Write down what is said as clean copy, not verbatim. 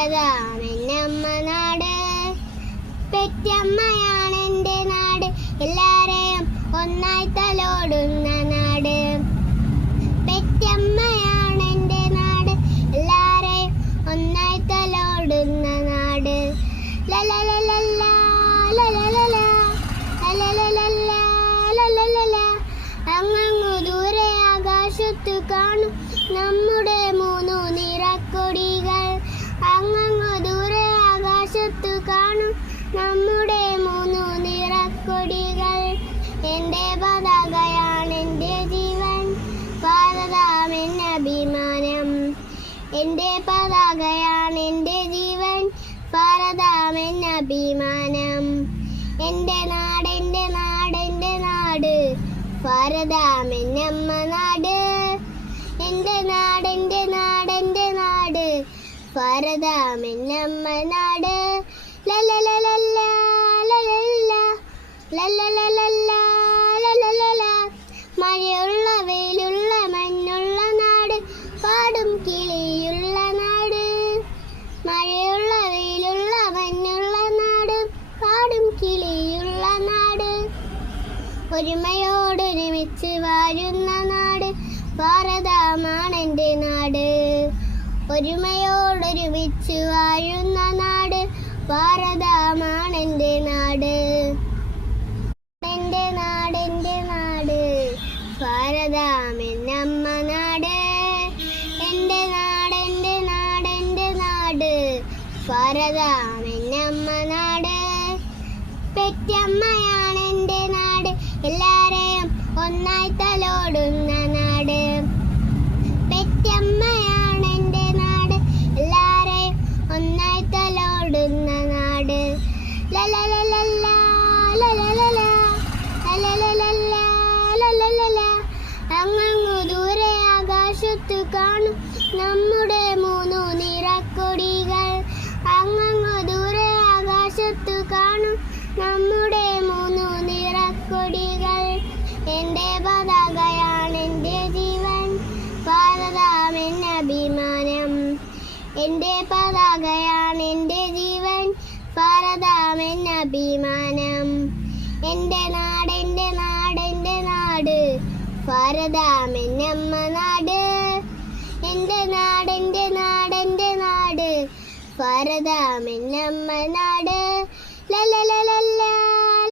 ഭാരതമെന്നമ്മ നാട്. പെറ്റമ്മയാണെന്റെ നാട്, എല്ലാരെയും ഒന്നായി തലോടുന്ന നാട്. പെറ്റമ്മയാണെന്റെ നാട്, എല്ലാരെയും ഒന്നായി തലോടുന്ന നാട്. ലലലലലാ ലലലലാ ലലലലലാ ലലലലാ. അങ്ങു ദൂരെ ആകാശത്ത് കാണും നമ്മുടെ മൂന്നു നിറക്കൊടികൾ. അങ്ങു ദൂരെ ആകാശത്ത് കാണും നമ്മുടെ മൂന്നു നിറക്കൊടികൾ. എൻ്റെ പതാകയാണെൻ്റെ ജീവൻ, ഭാരതമെന്നഭിമാനം. എൻ്റെ പതാകയാണെൻ്റെ ജീവൻ, ഭാരതമെന്നഭിമാനം. എൻ്റെ നാട്, എൻ്റെ നാട്, എൻ്റെ നാട്, ഭാരതമെന്നമ്മ നാട്. എൻ്റെ നാട്, എൻ്റെ നാട്, എൻ്റെ നാട്, ഭാരതമെന്നമ്മ നാട്. ലലലലലാ ലലലലാ ലലലലലാ ലലലലാ. മഴയുള്ള വെയിലുള്ള മഞ്ഞുള്ള നാട്, പാടും കിളിയുള്ള നാട്. മഴയുള്ള വെയിലുള്ള മഞ്ഞുള്ള നാട്, പാടും കിളിയുള്ള നാട്. ഒരുമയോടൊരുമിച്ച് വാഴുന്ന നാട്, ഭാരതമാണെൻ്റെ നാട്. ഒരുമയോടൊരുമിച്ച് വാഴുന്ന നാട്, ഭാരതമാണെൻ്റെ നാട്. എൻ്റെ നാട്, എൻ്റെ നാട്, ഭാരതമെന്നമ്മ നാട്. എൻ്റെ നാട്, എൻ്റെ നാട്, എൻ്റെ നാട്, ഭാരതമെന്നമ്മ നാട്. പെറ്റമ്മയാണെൻ്റെ നാട്, എല്ലാരെയും ഒന്നായി തലോടുന്ന നാട്. പെറ്റമ്മയാണെൻ്റെ നാട്, എല്ലാരെയും ഒന്നായി തലോടുന്ന നാട്. ലലലലലാ ലലലലാ ലലലലലാ ലലലലാ. അങ്ങു ദൂരെ ആകാശത്ത് കാണും നമ്മുടെ മൂന്നു നിറക്കൊടികൾ. അങ്ങു ദൂരെ ആകാശത്ത് കാണും നമ്മുടെ മൂന്നു നിറക്കൊടികൾ. എൻ്റെ പതാകയാണെൻ്റെ ജീവൻ, ഭാരതമെന്നഭിമാനം. എൻ്റെ പതാകയാണെൻ്റെ ജീവൻ, ഭാരതമെന്നഭിമാനം. എൻ്റെ